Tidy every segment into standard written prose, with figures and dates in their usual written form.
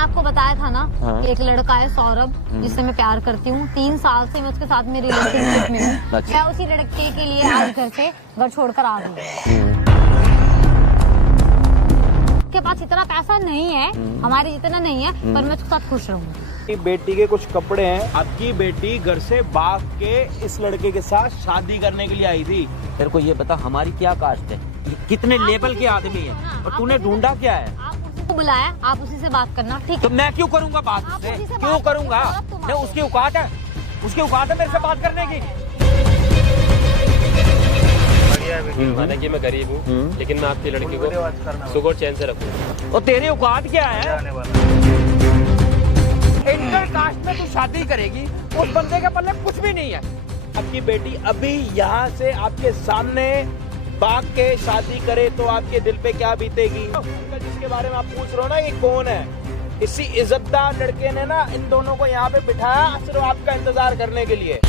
आपको बताया था ना, एक लड़का है सौरभ, जिससे मैं प्यार करती हूँ। 3 साल से मैं उसके साथ में रिलेशनशिप में हूँ। मैं उसी लड़के के लिए आज घर छोड़कर आ गई। के पास इतना पैसा नहीं है, हमारे जितना नहीं है, पर मैं उसके साथ खुश रहूंगी। बेटी के कुछ कपड़े हैं। आपकी बेटी घर से भाग के इस लड़के के साथ शादी करने के लिए आई थी। तेरे को ये बता हमारी क्या कास्ट है, कितने लेवल के आदमी है, और तूने ढूंढा क्या है? आप उसी को बुलाया, आप उसी से बात करना, ठीक? तो मैं क्यों करूंगा बात उससे? क्यों करूंगा? उसकी औकात है, उसकी औकात है मेरे से बात करने की। माना कि मैं गरीब हूँ, लेकिन मैं आपकी लड़की को सुख और चैन से रखूँ। और तेरी औकात क्या है? इंटर कास्ट में तू शादी करेगी, उस बंदे के पल्ले कुछ भी नहीं है। आपकी बेटी अभी यहाँ से आपके सामने भाग के शादी करे तो आपके दिल पे क्या बीतेगी? जिसके बारे में आप पूछ रहे हो ना, ये कौन है? इसी इज्जतदार लड़के ने ना इन दोनों को यहाँ पे बिठाया सिर्फ आपका इंतजार करने के लिए।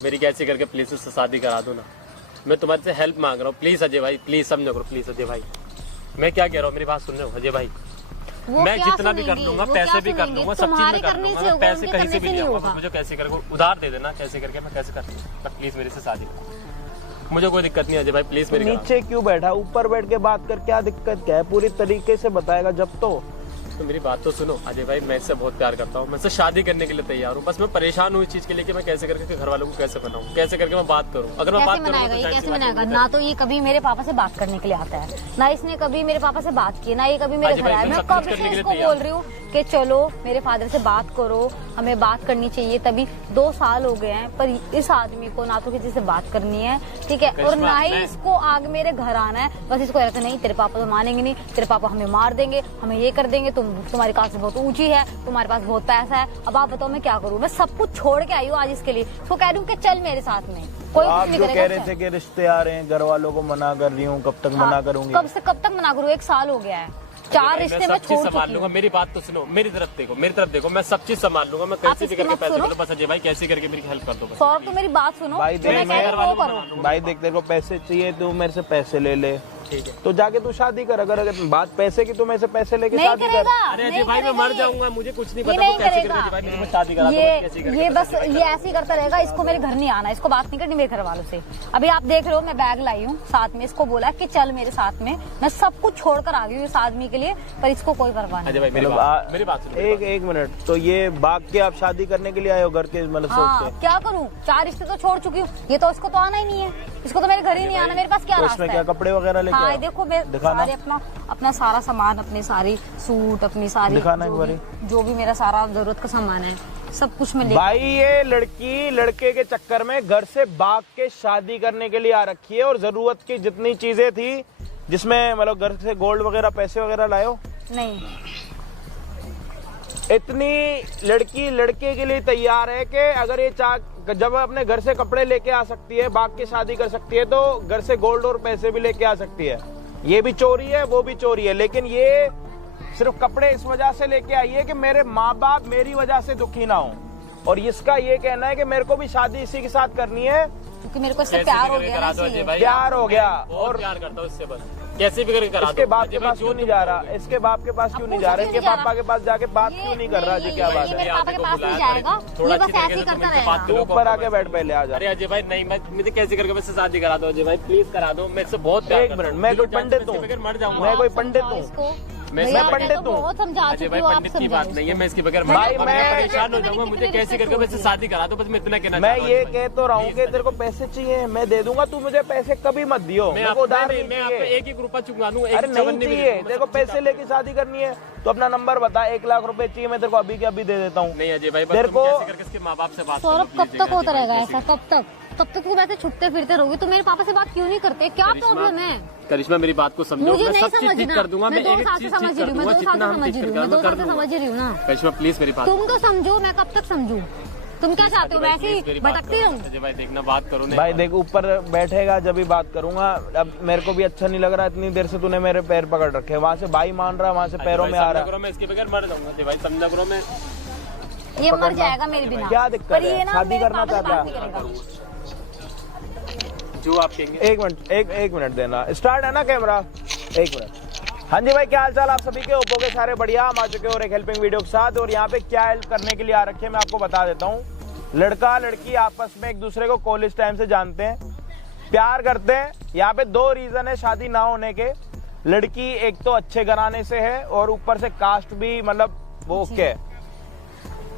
मेरी कैसे करके प्लीज उससे शादी करा दो ना। मैं तुम्हारे से हेल्प मांग रहा हूँ, प्लीज अजय भाई, प्लीज समझो करो, प्लीज अजय भाई। मैं क्या कह रहा हूँ, मेरी बात सुन रहे हो अजय भाई? मैं जितना भी कर लूंगा, पैसे भी कर लूंगा, सब चीज कर लूंगा, मैं पैसे कहीं से भी नहीं आऊंगा। मुझे कैसे करके उधार दे देना, कैसे करके मैं कैसे कर लूंगा, प्लीज मेरे से शादी करो। मुझे कोई दिक्कत नहीं अजय भाई, प्लीज मेरी। नीचे क्यों बैठा, ऊपर बैठ के बात कर, क्या दिक्कत क्या है? पूरी तरीके से बताएगा जब तो मेरी बात तो सुनो अजय भाई, मैं इससे बहुत प्यार करता हूँ, मैं इससे शादी करने के लिए तैयार हूँ। बस मैं परेशान हूँ इस चीज के लिए कि मैं कैसे करके घर वालों को कैसे बनाऊँ, कैसे करके मैं बात करूँ। अगर मैं बात करूँ ये कैसे मनाएगा? ना तो ये कभी मेरे पापा से बात करने के लिए आता है, ना इसने कभी मेरे पापा से बात की, ना ये कभी मेरे घर आया। मैं कब से इसको बोल रही हूँ कि चलो मेरे फादर से बात करो, हमें बात करनी चाहिए। तभी 2 साल हो गए हैं, पर इस आदमी को ना तो किसी से बात करनी है, ठीक है, और ना ही इसको आगे मेरे घर आना है। बस इसको रहता नहीं, तेरे पापा तो मानेंगे नहीं, तेरे पापा हमें मार देंगे, हमें ये कर देंगे, तुम्हारी कास्ट बहुत ऊंची है, तुम्हारे पास बहुत पैसा है। अब आप बताओ मैं क्या करूँ? मैं सब कुछ छोड़ के आई हूँ आज इसके लिए। तो कह रही हूँ कि चल मेरे साथ में। कोई आप जो कह रहे थे कि रिश्ते आ रहे हैं, घर वालों को मना कर रही हूँ, कब तक मना करूंगी? कब तक मना करूँ? 1 साल हो गया है, 4 रिश्ते में छोड़ संभाल लूंगा। मेरी बात तो सुनो, मेरी तरफ देखो, मैं सब चीज संभाल लूंगा। मैं कैसे भी करके पैसे दो, बस अजय भाई कैसे करके मेरी हेल्प कर दो। सौरभ तो मेरी बात सुनो भाई देख, तेरे को पैसे चाहिए, तू मेरे से पैसे ले ले, ठीक है, तो जाके तू शादी कर। अगर बात पैसे की, तो मेरे से पैसे लेके शादी कर। अरे अजय भाई मैं मर जाऊंगा, मुझे कुछ नहीं पता कैसे करके शादी करा। ये बस ये ऐसे ही करता रहेगा। इसको मेरे घर नहीं आना, इसको बात नहीं करनी मेरे घर वालों से। अभी आप देख रहे हो मैं बैग लाई हूँ साथ में, इसको बोला कि चल मेरे साथ में। मैं सब कुछ छोड़कर आ गई हूँ इस आदमी के लिए, पर इसको कोई परवाह नहीं। अजय भाई मेरी बात सुनो। एक मिनट, तो ये भाग के आप शादी करने के लिए आए हो घर के मतलब सोच के? क्या करूँ, 4 रिश्ते तो छोड़ चुकी हूँ। ये तो इसको तो आना ही नहीं है, इसको तो मेरे घर ही नहीं आना। मेरे पास क्या रास्ता है? क्या कपड़े वगैरह लेके? हाँ देखो, सारे अपना सारा सामान, अपने सारी सूट, अपनी सारी जो भी मेरा सारा जरूरत का सामान है, सब कुछ मैं ले। भाई ये लड़की लड़के के चक्कर में घर से भाग के शादी करने के लिए आ रखी है, और जरूरत की जितनी चीजें थी, जिसमें मतलब घर से गोल्ड वगैरह पैसे वगैरह लायो नहीं। इतनी लड़की लड़के के लिए तैयार है कि अगर ये जब अपने घर से कपड़े लेके आ सकती है, भाग के शादी कर सकती है, तो घर से गोल्ड और पैसे भी लेके आ सकती है। ये भी चोरी है, वो भी चोरी है, लेकिन ये सिर्फ कपड़े इस वजह से लेके आई है कि मेरे माँ बाप मेरी वजह से दुखी ना हो। और इसका ये कहना है कि मेरे को भी शादी इसी के साथ करनी है, क्योंकि मेरे को इससे प्यार हो गया, प्यार हो गया, और प्यार करता हूँ इससे। बस कैसे भी करके करा दो। इसके बाप के पास क्यों नहीं जा रहा? इसके बाप के पास क्यों नहीं जा रहा? इसके पापा के पास जाके बात क्यों नहीं कर रहा? जी क्या बात है? पापा के पास नहीं जाएगा, ये बस ऐसे ही करता रहेगा। ऊपर आके बैठ, पहले आ जा। अरे अजय भाई नहीं, मुझे कैसे करके मुझसे शादी करा दो अजय भाई, प्लीज करा दो। मैं इससे बहुत प्यार करता हूं। मैं कोई पंडित हूँ? मर जाऊंगा। मैं कोई पंडित हूँ? मैं पंडित हूँ? अजय भाई पंडित की बात नहीं है, मैं इसके बगैर परेशान हो जाऊंगा। मुझे कैसे करके मुझसे शादी करा दो, बस मैं इतना कहना। मैं ये कह तो रहा हूँ कि तेरे को पैसे चाहिए, मैं दे दूंगा, तू मुझे पैसे कभी मत दियो। मैं एक ही रुपया चुका दूंगा। अरे नहीं चाहिए, तेरे को पैसे लेके शादी करनी है तो अपना नंबर बता। 1 लाख रुपए चाहिए, मैं तेरे को अभी के अभी दे देता हूँ। नहीं अजय भाई, तेरे को इसके माँ बाप से बात। सौरभ कब तक होता रहेगा ऐसा? कब तक तुम ऐसे छुपते फिरते रहोगे? तो मेरे पापा से बात क्यों नहीं करते? क्या प्रॉब्लम है? करिश्मा मेरी बात को समझो, मुझे मैं नहीं सब चीज ठीक कर दूंगा। मैं 2 साल से समझ रही हूँ, मैं 2 साल से समझ रही हूँ ना। करिश्मा प्लीज मेरी बात तुम तो समझो, मैं कब तक समझूं? तुम क्या चाहते हो? वैसे ही भटकती रहूं? अजय भाई देखना, बात करो। भाई देख, ऊपर बैठेगा जब भी बात करूंगा। अब मेरे को भी अच्छा नहीं लग रहा, इतनी देर से तूने मेरे पैर पकड़ रखे। वहाँ से भाई मान रहा, वहाँ से पैरों में आ रहा है। मैं इसके बगैर मर जाऊंगा भाई, समझा करो। मैं ये मर जाएगा मेरे बिना। क्या दिक्कत है? शादी करना चाहता है? जो आप कहेंगे। एक मिनट, एक मिनट देना। स्टार्ट है ना कैमरा? एक मिनट। हाँ जी भाई, क्या हाल चाल आप सभी के? ओप्पो के सारे बढ़िया। हम आ चुके हैं और एक हेल्पिंग वीडियो के साथ। और यहाँ पे क्या हेल्प करने के लिए आ रखे हैं मैं आपको बता देता हूँ। लड़का लड़की आपस में एक दूसरे को कॉलेज टाइम से जानते हैं, प्यार करते हैं। यहाँ पे 2 रीजन है शादी ना होने के। लड़की एक तो अच्छे घराने से है और ऊपर से कास्ट भी मतलब वो ओके है।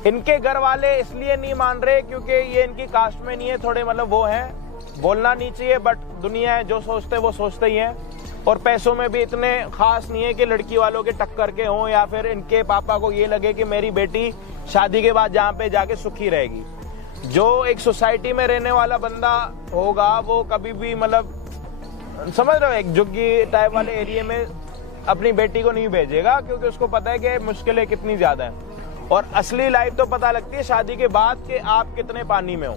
इनके घर वाले इसलिए नहीं मान रहे क्योंकि ये इनकी कास्ट में नहीं है, थोड़े मतलब वो हैं। बोलना नहीं चाहिए बट दुनिया है, जो सोचते हैं वो सोचते ही हैं। और पैसों में भी इतने खास नहीं है कि लड़की वालों के टक्कर के हों या फिर इनके पापा को ये लगे कि मेरी बेटी शादी के बाद जहाँ पे जाके सुखी रहेगी। जो एक सोसाइटी में रहने वाला बंदा होगा वो कभी भी मतलब समझ रहे हो, एक झुग्गी टाइप वाले एरिया में अपनी बेटी को नहीं भेजेगा क्योंकि उसको पता है कि मुश्किलें कितनी ज्यादा हैं। और असली लाइफ तो पता लगती है शादी के बाद कि आप कितने पानी में हो।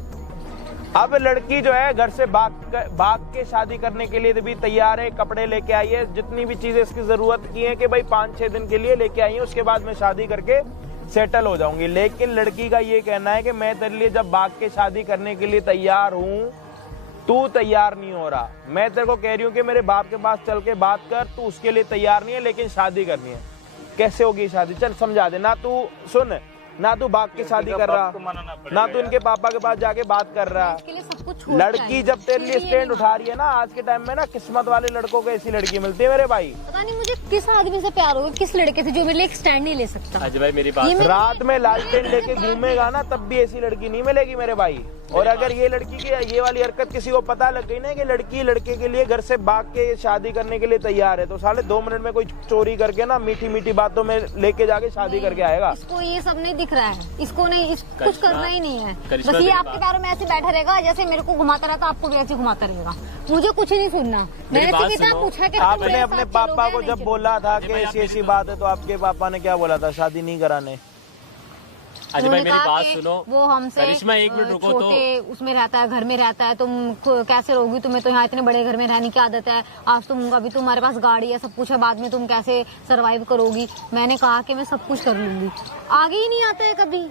अब लड़की जो है घर से भाग के शादी करने के लिए भी तैयार है, कपड़े लेके आई है, जितनी भी चीजें इसकी जरूरत की है कि भाई 5-6 दिन के लिए लेके आई है, उसके बाद मैं शादी करके सेटल हो जाऊंगी। लेकिन लड़की का ये कहना है कि मैं तेरे लिए जब भाग के शादी करने के लिए तैयार हूँ, तू तैयार नहीं हो रहा। मैं तेरे को कह रही हूँ कि मेरे बाप के पास चल के बात कर, तू उसके लिए तैयार नहीं है लेकिन शादी करनी है। कैसे होगी शादी? चल समझा दे। ना तू सुन, ना तू भाग के शादी कर रहा, ना तू इनके पापा के पास जाके बात कर रहा। लड़की जब तेरे लिए स्टैंड उठा रही है ना, आज के टाइम में ना किस्मत वाले लड़कों को ऐसी लड़की मिलती है मेरे भाई। पता नहीं मुझे किस आदमी से प्यार होगा, किस लड़के से जो मेरे लिए एक स्टैंड नहीं ले सकता। अजय भाई मेरी बात, रात में लालटेन लेके घूमेगा ना तब भी ऐसी लड़की नहीं मिलेगी मेरे भाई। और अगर ये लड़की की ये वाली हरकत किसी को पता लग गई ना कि लड़की लड़के के लिए घर से भाग के शादी करने के लिए तैयार है, तो साले 2 मिनट में कोई चोरी करके ना मीठी मीठी बातों में लेके जाके शादी करके आएगा। इसको ये सब नहीं दिख रहा है, इसको नहीं कुछ करना ही नहीं है। करिश्मा बस ये आपके पैरों में ऐसे बैठा रहेगा, जैसे मेरे को घुमाता रहता आपको भी ऐसे घुमाता रहेगा। मुझे कुछ नहीं सुनना। मैंने तो कितना पूछा कि आपने अपने पापा को जब बोला था कि ऐसी बात है तो आपके पापा ने क्या बोला था? शादी नहीं कराने। अजय भाई मेरी बात सुनो। वो हमसे करिश्मा 1 मिनट रुको तो। उसमें रहता है, घर में रहता है, तुम कैसे रहोगी? तुम्हें तो यहाँ इतने बड़े घर में रहने की आदत है। आज अभी तुम्हारे पास गाड़ी है, सब कुछ है, बाद में तुम कैसे सरवाइव करोगी? मैंने कहा कि मैं सब कुछ कर लूंगी। आगे ही नहीं आता है कभी।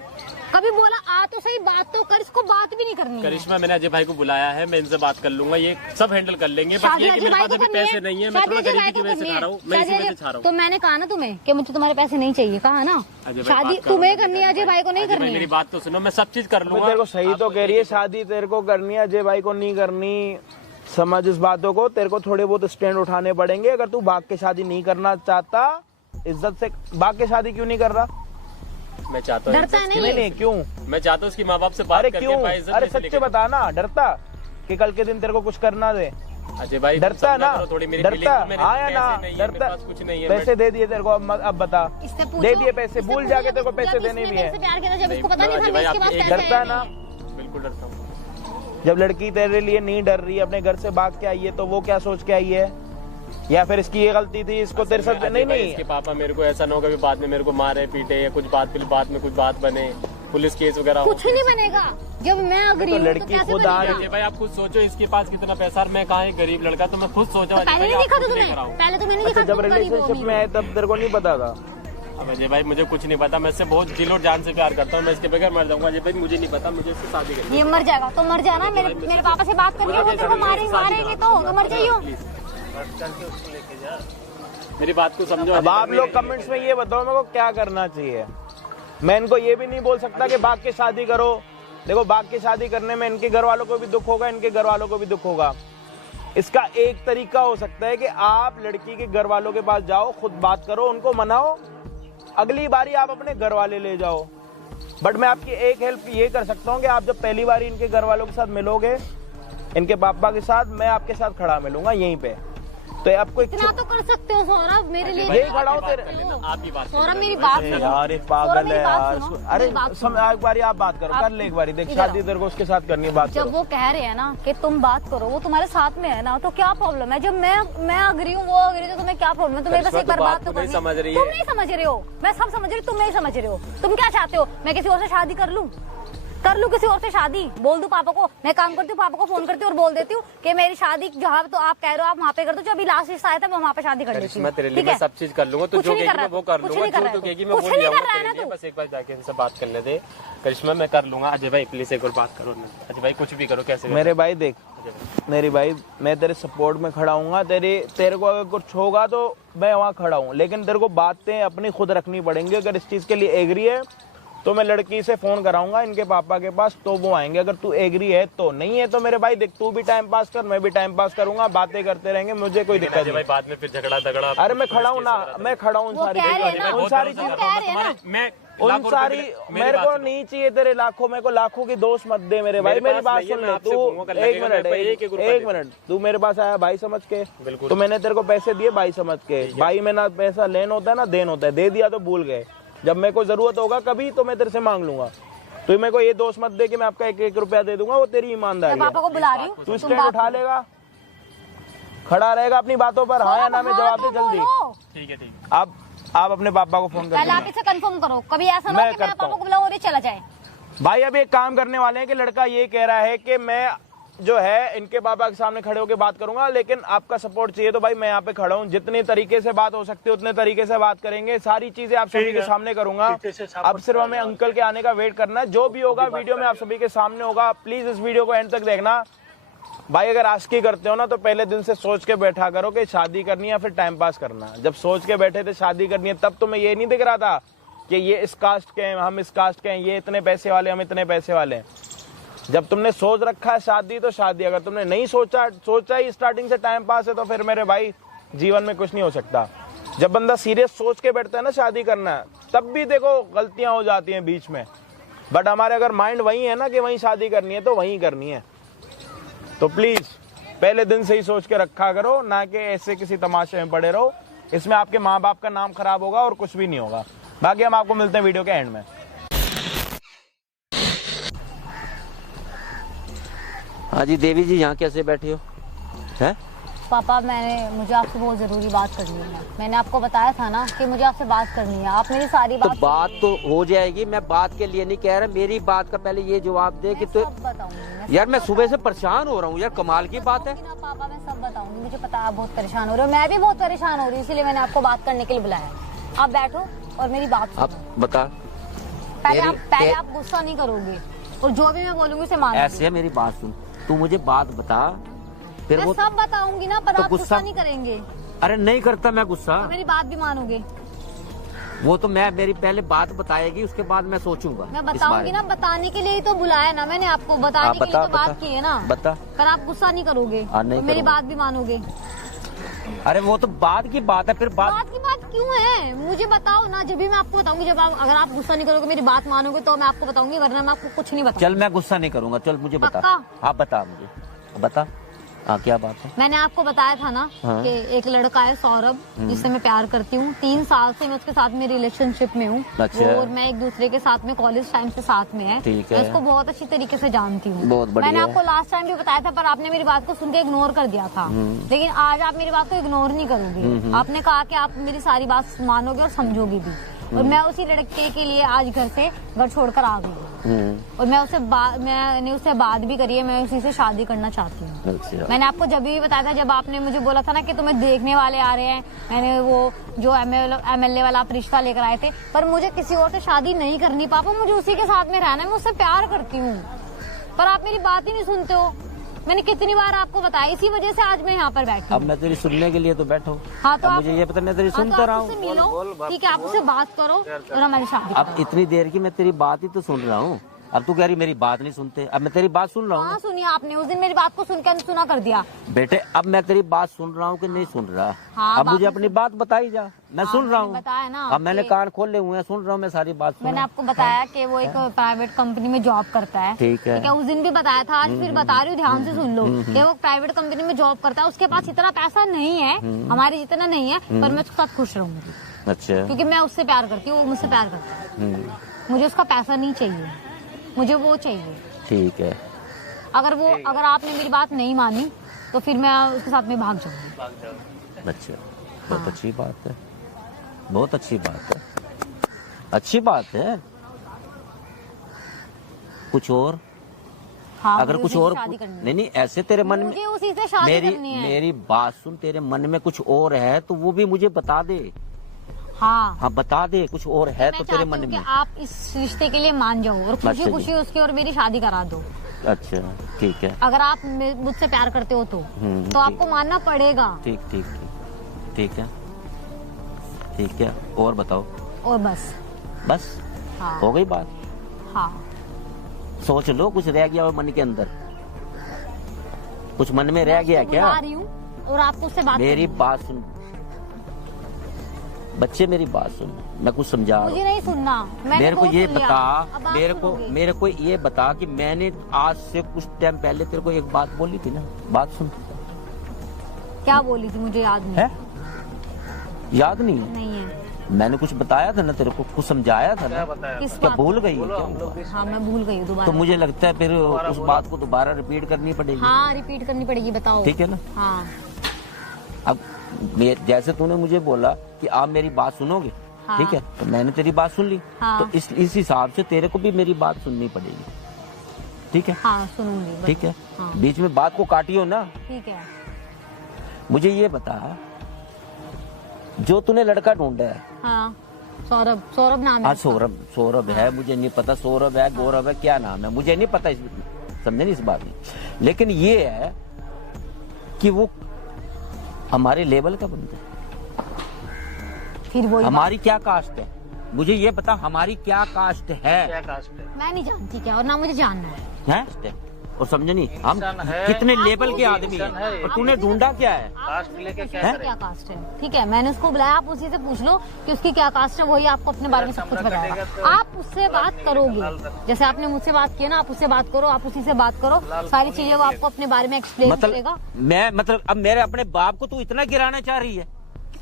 कभी बोला आ तो सही, बात तो कर, इसको बात भी नहीं करनी है। करिश्मा मैंने अजय भाई को बुलाया है, मैं इनसे बात कर लूंगा, ये सब हैंडल कर लेंगे। बस ये कि मेरे पास अभी पैसे नहीं है, मैं थोड़ा गरीबी की वजह से खा रहा हूँ, मैं इसी वजह से खा रहा हूँ। तो मैंने कहा ना तुम्हें कि मुझे तुम्हारे पैसे नहीं चाहिए, कहा ना। शादी तुम्हें करनी है, अजय भाई को नहीं करनी है। मेरी बात तो सुनो, मैं सब चीज कर लूंगा। तेरे को सही तो कह रही है, शादी तेरे को करनी है, अजय भाई को नहीं करनी। समझ इस बातों को। तेरे को थोड़े बहुत स्टैंड उठाने पड़ेंगे। अगर तू भाग के शादी नहीं करना चाहता, इज्जत से भाग के शादी क्यों नहीं कर रहा? मैं चाहता हूँ। डरता नहीं? क्यों? मैं चाहता हूँ उसकी माँ बाप से बात करके। क्यों? अरे सच्चे बता ना, डरता कि कल के दिन तेरे को कुछ करना दे? अजय भाई डरता ना? डरता? हाँ या ना? डरता? कुछ नहीं है। पैसे दे दिए तेरे को, अब बता। दे दिए पैसे, भूल जाके तेरे को पैसे देने भी है। डरता ना? बिल्कुल डरता हूँ। जब लड़की तेरे लिए नहीं डर रही, अपने घर से भाग के आई है, तो वो क्या सोच के आई है? या फिर इसकी ये गलती थी, इसको तेरे साथ नहीं। इसके पापा मेरे को ऐसा ना हो कभी बाद में मेरे को मारे पीटे या कुछ बात में कुछ बात बने, पुलिस केस वगैरह। कुछ नहीं बनेगा जब मैं अग्री हूँ। तो लड़की खुद आ रही है। भाई आप खुद सोचो, इसके पास कितना पैसा और मैं कहाँ गरीब लड़का, तो मैं खुद सोचा। पहले नहीं देखा तुम्हें? पहले तो मैंने देखा। जब रिलेशनशिप में है तब तेरे को नहीं पता था? अब अजय भाई मुझे कुछ नहीं पता, मैं इससे बहुत दिल और जान से प्यार करता हूँ, मैं इसके बगैर मर जाऊंगा। अजय भाई मुझे नहीं पता, मुझे इससे शादी करनी है। ये मर जाएगा तो मर जाना। मेरे पापा से बात करनी है, वो तेरे को मारेंगे तो मर जाइयो। मेरी बात को समझो। अब आप लोग कमेंट्स में ये बताओ मेरे को क्या करना चाहिए। मैं इनको ये भी नहीं बोल सकता कि भाग के शादी करो। देखो, भाग के शादी करने में इनके घर वालों को भी दुख होगा, इनके घर वालों को भी दुख होगा। इसका एक तरीका हो सकता है कि आप लड़की के घर वालों के पास जाओ, खुद बात करो, उनको मनाओ, अगली बारी आप अपने घर वाले ले जाओ। बट मैं आपकी एक हेल्प ये कर सकता हूँ कि आप जब पहली बार इनके घर वालों के साथ मिलोगे, इनके पापा के साथ, मैं आपके साथ खड़ा मिलूंगा यहीं पे। तो आपको इतना तो कर सकते हो सौरभ, मेरे लिए यही खड़ा हो तेरे। आपकी बात सौरभ मेरी बात सुनो यार, पागल है यार। अरे एक बारी आप बात करो, कर ले एक बारी, देख शादी तेरे को उसके साथ करनी है, बात जब वो कह रहे हैं ना कि तुम बात करो, वो तुम्हारे साथ में है ना, तो क्या प्रॉब्लम है? जब मैं अग्री हूँ, वो अग्री, तो तुम्हें क्या प्रॉब्लम है? तुम्हें बस एक बार बात तो करनी। समझ रही है। तुम नहीं समझ रहे हो, मैं सब समझ रही हूँ, तुम नहीं समझ रहे हो। तुम क्या चाहते हो? मैं किसी और से शादी कर लूँ किसी और से शादी? बोल दूं पापा को? मैं काम करती हूँ, पापा को फोन करती हूँ और बोल देती हूँ कि मेरी शादी जहाँ तो आप कह रहे हो आप वहाँ पे कर दो, जो अभी लास्ट रिश्ता आया था मैं वहाँ पे शादी कर लेती हूँ। मैं तेरे लिए मैं सब चीज कर लूंगा, तो जो कहेगी मैं वो कर लूंगा, जो कहेगी मैं वो ले आऊंगा। बस एक बार जाके इनसे बात करने दे। करिश्मा मैं कर लूंगा। अजय भाई प्लीज एक और बात करो ना। अजय भाई कुछ भी करो, कैसे? मेरे भाई देख, अजय भाई। मेरी भाई, मैं तेरे सपोर्ट में खड़ा हूँ। तेरे को अगर कुछ होगा तो मैं वहाँ खड़ा हूँ, लेकिन तेरे को बातें अपनी खुद रखनी पड़ेंगी। अगर इस चीज़ के लिए एग्री है तो मैं लड़की से फोन कराऊंगा इनके पापा के पास, तो वो आएंगे। अगर तू एग्री है तो, नहीं है तो मेरे भाई देख, तू भी टाइम पास कर, मैं भी टाइम पास करूंगा, बातें करते रहेंगे, मुझे कोई दिक्कत नहीं। भाई बाद में फिर झगड़ा तगड़ा। अरे मैं खड़ा हूँ ना, मैं खड़ा हूँ। वो कह रहे हैं ना, उन सारी वो कह रहे हैं ना। मैं उन सारी, मेरे को नहीं चाहिए तेरे लाखों, मेरे को लाखों की दोस्त मत दे मेरे भाई। मेरी बात सुन ले तू, एक मिनट, तू मेरे पास आया भाई समझ के, तो मैंने तेरे को पैसे दिए भाई समझ के। भाई में ना पैसा लेन होता है ना देन होता है, दे दिया तो भूल गए। जब मेरे को जरूरत होगा कभी तो मैं तेरे से मांग लूंगा। तो मेरे को ये दोस्त मत दे कि मैं आपका 1-1 रुपया दे दूंगा, वो तेरी ईमानदारी है। पापा को बुला रही हूँ, तू स्टैंड उठा लेगा, खड़ा रहेगा अपनी बातों पर, हाँ या ना में जवाब दे जल्दी। ठीक है, ठीक है। आप अपने पापा को फोन पहले आप कर इसे कंफर्म करो, कभी ऐसा ना हो कि मैं पापा को बुलाऊं और ये चला जाए। भाई। अब एक काम करने वाले हैं कि लड़का ये कह रहा है कि मैं जो है इनके पापा के सामने खड़े होकर बात करूंगा, लेकिन आपका सपोर्ट चाहिए। तो भाई मैं यहाँ पे खड़ा हूँ, जितने तरीके से बात हो सकती है उतने तरीके से बात करेंगे, सारी चीजें आप सभी के सामने करूंगा। अब सिर्फ हमें अंकल के आने का वेट करना है। जो भी होगा वीडियो में आप सभी के सामने होगा। प्लीज इस वीडियो को एंड तक देखना भाई। अगर आशिकी करते हो ना तो पहले दिन से सोच के बैठा करो कि शादी करनी है या फिर टाइम पास करना। जब सोच के बैठे थे शादी करनी है तब तुम्हें ये नहीं दिख रहा था कि ये इस कास्ट के हैं, हम इस कास्ट के हैं, ये इतने पैसे वाले, हम इतने पैसे वाले हैं। जब तुमने सोच रखा है शादी तो शादी, अगर तुमने नहीं सोचा ही स्टार्टिंग से टाइम पास है, तो फिर मेरे भाई जीवन में कुछ नहीं हो सकता। जब बंदा सीरियस सोच के बैठता है ना शादी करना है, तब भी देखो गलतियां हो जाती हैं बीच में, बट हमारे अगर माइंड वही है ना कि वहीं शादी करनी है तो वहीं करनी है। तो प्लीज पहले दिन से ही सोच के रखा करो, ना कि ऐसे किसी तमाशे में पड़े रहो। इसमें आपके माँ बाप का नाम खराब होगा और कुछ भी नहीं होगा। बाकी हम आपको मिलते हैं वीडियो के एंड में। हाँ जी देवी जी, यहाँ कैसे बैठे हो? हैं? पापा मुझे आपसे बहुत जरूरी बात करनी है। मैंने आपको बताया था ना कि मुझे आपसे बात करनी है, आप मेरी सारी तो बात बात तो हो जाएगी। मैं बात के लिए नहीं कह रहा, मेरी बात का पहले ये जवाब दे कि तो बताऊंगी यार मैं सुबह से परेशान हो रहा हूँ यार, कमाल की बात है। पापा मैं सब बताऊंगी, मुझे पता है आप बहुत परेशान हो रहे हो, मैं भी बहुत परेशान हो रही हूँ, इसलिए मैंने आपको बात करने के लिए बुलाया। आप बैठो और मेरी बात आप बता। पहले आप गुस्सा नहीं करोगे और जो भी मैं बोलूंगी उसे मान ऐसे है, मेरी बात सुन, तू मुझे बात बता, फिर मैं वो सब बताऊंगी ना, पर तो आप गुस्सा नहीं करेंगे। अरे नहीं करता मैं गुस्सा, तो मेरी बात भी मानोगे। वो तो मैं मेरी पहले बात बताएगी, उसके बाद मैं सोचूंगा। मैं बताऊंगी ना, बताने के लिए ही तो बुलाया ना मैंने आपको, बताने के लिए तो बात की है ना। बता, पर आप गुस्सा नहीं करोगे, मेरी बात भी मानोगे। अरे वो तो बाद की बात है, फिर बात की बात क्यों है मुझे बताओ ना, जब भी मैं आपको बताऊंगी। जब अगर आप गुस्सा नहीं करोगे, मेरी बात मानोगे तो मैं आपको बताऊंगी, वरना मैं आपको कुछ नहीं बताऊंगी। चल मैं गुस्सा नहीं करूंगा, चल मुझे बता। आप बता मुझे, बता। हाँ क्या बात है? मैंने आपको बताया था ना कि एक लड़का है सौरभ, जिससे मैं प्यार करती हूँ। 3 साल से मैं उसके साथ में रिलेशनशिप में हूँ। अच्छा। और मैं एक दूसरे के साथ में कॉलेज टाइम से साथ में है। ठीक है। मैं उसको बहुत अच्छी तरीके से जानती हूँ। बहुत बढ़िया। मैंने आपको लास्ट टाइम भी बताया था, पर आपने मेरी बात को सुन के इग्नोर कर दिया था। लेकिन आज आप मेरी बात को इग्नोर नहीं करोगे। आपने कहा कि आप मेरी सारी बात मानोगे और समझोगे भी। और मैं उसी लड़के के लिए आज घर छोड़कर आ गई। और मैंने उससे बात भी करी है, मैं उसी से शादी करना चाहती हूँ। अच्छा। मैंने आपको जब भी बताया था, जब आपने मुझे बोला था ना कि तुम्हें देखने वाले आ रहे हैं, मैंने वो जो MLA वाला आप रिश्ता लेकर आए थे, पर मुझे किसी और से शादी नहीं करनी पापा, मुझे उसी के साथ में रहना है, मैं उससे प्यार करती हूँ। पर आप मेरी बात ही नहीं सुनते हो। मैंने कितनी बार आपको बताया, इसी वजह से आज मैं यहाँ पर बैठी। अब मैं तेरी सुनने के लिए तो बैठो। हाँ तो मुझे ये पता, मैं तेरी सुनता रहा हूँ। मिलो, ठीक है, आप उससे बात करो और हमारी शादी। अब इतनी देर की मैं तेरी बात ही तो सुन रहा हूँ, अब तू कह रही मेरी बात नहीं सुनते। अब मैं तेरी बात सुन रहा हूँ। हाँ सुनिए, आपने उस दिन मेरी बात को सुनकर अनसुना कर दिया। बेटे अब मैं तेरी बात सुन रहा हूँ कि नहीं सुन रहा? हाँ, अब मुझे अपनी बात बताई जा, मैं सुन रहा हूँ। बताया ना, अब मैंने कान खोले हुए हैं, सुन रहा हूँ मैं सारी बात। मैंने आपको बताया कि वो एक प्राइवेट कंपनी में जॉब करता है। ठीक है। उस दिन भी बताया था, आज फिर बता रही हूँ, ध्यान से सुन लो कि वो प्राइवेट कंपनी में जॉब करता है। उसके पास इतना पैसा नहीं है, हमारे जितना नहीं है, पर मैं उसके साथ खुश रहूंगी। अच्छा। क्योंकि मैं उससे प्यार करती हूँ, वो मुझसे प्यार करता है। मुझे उसका पैसा नहीं चाहिए, मुझे वो चाहिए। ठीक है। अगर आपने मेरी बात नहीं मानी तो फिर मैं उसके साथ में भाग जाऊंगी। अच्छा, बहुत अच्छी बात है, बहुत अच्छी बात है, अच्छी बात है। कुछ और? हाँ, अगर कुछ और नहीं, ऐसे तेरे मन में मुझे उसी से शादी करनी है। मेरी बात सुन, तेरे मन में कुछ और है तो वो भी मुझे बता दे। हाँ बता दे, कुछ और है तो तेरे मन में। आप इस रिश्ते के लिए मान जाओ और खुशी खुशी उसकी और मेरी शादी करा दो। अच्छा ठीक है। अगर आप मुझसे प्यार करते हो तो आपको मानना पड़ेगा। ठीक ठीक ठीक है ठीक है। और बताओ। और बस बस हाँ। हो गई बात। हाँ सोच लो, कुछ रह गया हो मन के अंदर? कुछ मन में रह गया क्या? बुला रही हूँ और आपको उससे बात मेरी करनी है। बात सुन बच्चे, मेरी बात सुन, मैं कुछ समझा रहा हूं। मुझे नहीं सुनना। मेरे को ये बता, अब आप सुनोगे। मेरे को ये बता कि मैंने आज से कुछ टाइम पहले तेरे को एक बात बोली थी ना, बात सुन। क्या बोली थी मुझे याद नहीं है? याद नहीं है? नहीं है। मैंने कुछ बताया था ना तेरे को, कुछ समझाया था ना? किस क्या बात? भूल गई है क्या? हाँ मैं भूल गई हूँ दोबारा। तो मुझे लगता है फिर उस बात को दोबारा रिपीट करनी पड़ेगी। हाँ रिपीट करनी पड़ेगी, बताओ। ठीक है ना? हाँ अब जैसे तूने मुझे बोला कि आप मेरी बात सुनोगे, हाँ। ठीक है, तो मैंने तेरी बात सुन ली। हाँ। तो इस हिसाब से तेरे को भी मेरी बात सुननी पड़ेगी। ठीक है? हाँ सुनूंगी। ठीक है। हाँ। बीच में बात को काटियो ना। ठीक है। मुझे ये बता, जो तूने लड़का ढूंढा है। हाँ सौरभ नाम है। हाँ सौरभ है, मुझे नहीं पता सौरभ है गौरव है क्या नाम है, मुझे नहीं पता, समझे नहीं इस बात में। लेकिन ये है कि वो हमारे लेवल का बंदा है। फिर वही हमारी क्या कास्ट है? मुझे ये बता, हमारी क्या कास्ट है? क्या कास्ट है? मैं नहीं जानती क्या, और ना मुझे जानना है। हैं? और समझे नहीं, हम कितने लेवल के आदमी हैं, और तूने ढूंढा क्या है? कास्ट लेके क्या है? क्या कास्ट है? ठीक है, मैंने उसको बुलाया, आप उसी से पूछ लो कि उसकी क्या कास्ट है, वही आपको अपने बारे में सब कुछ बताएगा। आप उससे बात करोगे, जैसे आपने मुझसे बात की ना, आप उससे बात करो, आप उसी से बात करो, सारी चीजें वो आपको अपने बारे में एक्सप्लेन करेगा। मतलब अब मेरे अपने बाप को तू इतना गिराना चाह रही है?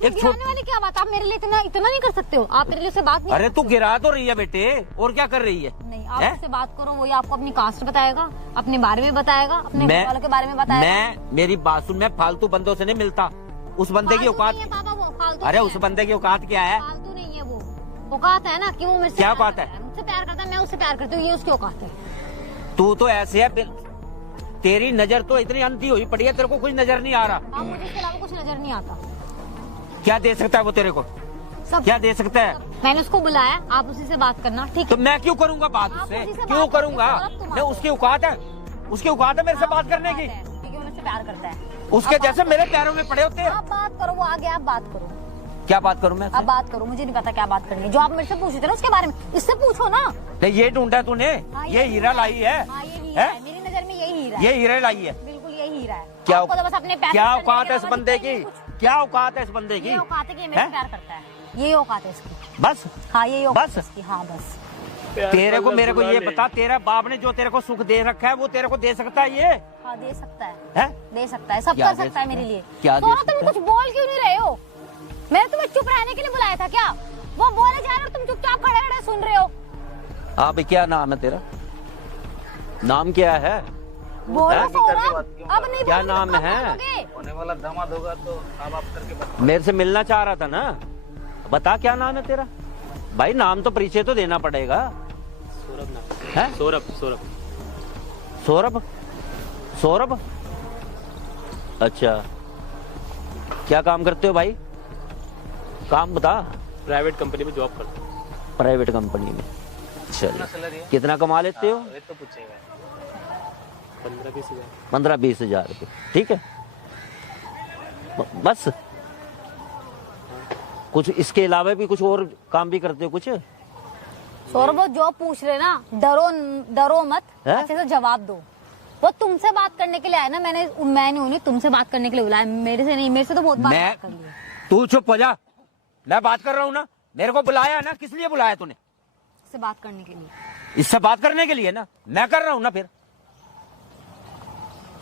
एक गिराने वाली क्या बात, आप मेरे लिए इतना नहीं कर सकते हो, आप मेरे लिए उससे बात नहीं। अरे तू गिरा तो रही है बेटे, और क्या कर रही है? नहीं, आप उससे बात करो, वही आपको अपनी कास्ट बताएगा, अपने बारे में बताएगा, अपने घर वालों के बारे में बताएगा। मेरी बात सुन, मैं फालतू बंदों से नहीं मिलता। उस बंदे की औकात, अरे उस बंदे की औकात क्या है? फालतू नहीं है वो, औकात है ना कि वो मेरे से क्या औकात है? मुझसे प्यार करता है, मैं उससे प्यार करती हूँ, ये उसकी औकात है। तू तो ऐसे है, तेरी नजर तो इतनी अंधी हुई पड़ी है, तेरे को कुछ नजर नहीं आ रहा। हाँ, मुझे इसके अलावा कुछ नजर नहीं आता। क्या दे सकता है वो तेरे को? सब क्या दे सकता है? मैंने उसको बुलाया, आप उसी से बात करना, ठीक तो है? मैं क्यों करूंगा बात आप उससे? उसी से क्यों बात करूंगा? करो, मैं उसकी औकात है, उसकी औकात है मेरे से बात करने की। क्योंकि वो मुझसे प्यार करता है। उसके आप जैसे मेरे पैरों में पड़े होते हैं। आप बात करो, वो आगे आप बात करो। क्या बात करूं मैं? आप बात करो, मुझे नहीं पता क्या बात करनी है। जो आप मेरे से पूछे थे ना उसके बारे में, इससे पूछो ना। नहीं, ये ढूंढा तूने? हाँ, ये हीरा लाई है? हाँ, ये हीरा है, मेरी नजर में यही हीरा है। ये हीरा लाई है? बिल्कुल यही हीरा है। क्या आपको तो बस अपने पैसे क्या करने औकात के है इस अलावा बंदे दिखता ही की? नहीं कुछ। क्या औकात है इस बंदे की? ये औकात है कि ये मेरे से प्यार करता है, ये औकात है इसकी। बस हाँ यही औकात बस? है इसकी, हाँ बस। तेरे को मेरे को ये बता, तेरा बाप ने जो तेरे को सुख दे रखा है वो तेरे को दे सकता है? ये हाँ दे सकता है, है? दे सकता है, सब क्या कर दे सकता है सकता मेरे है? लिए। क्या दे तो सकता तुम है? कुछ बोल क्यों नहीं रहे हो? मैंने तुम्हें चुप रहने के लिए बुलाया था क्या? वो बोले जा रहे हो, तुम चुपचाप खड़े खड़े सुन रहे हो। हाँ भाई, क्या नाम है तेरा? नाम क्या है? बोलो सौरभ, अब नहीं क्या बोलोगे नाम तो कब है? बोलोगे? होने वाला दामाद होगा तो आप करके बता। मेरे से मिलना चाह रहा था ना? बता क्या नाम है तेरा? भाई नाम तो परिचय तो देना पड़ेगा। सौरभ नाम है? सौरभ सौरभ सौरभ? सौरभ? अच्छा, क्या काम करते हो भाई? काम बता। प्राइवेट कंपनी में जॉब करता हूँ। प्राइवेट कंपनी में? चलिए, कितना कमा लेते हो? ये तो पूछेगा 15-20 हजार। 15-20 हजार रुपये, ठीक है। बस? कुछ इसके अलावा भी कुछ और काम भी करते हो कुछ? सौरभ वो जो पूछ रहे ना, डरो मत, है? अच्छे से जवाब दो। वो तुमसे बात करने के लिए आया ना, मैंने उन्हें तुमसे बात करने के लिए बुलाया, मेरे से नहीं। मेरे से तो बहुत बात मैं कर ली। तू चुप हो जा, मैं बात कर रहा हूँ ना। मेरे को बुलाया है ना, किस लिए बुलाया तूने? इससे बात करने के लिए। इससे बात करने के लिए ना, मैं कर रहा हूं ना। फिर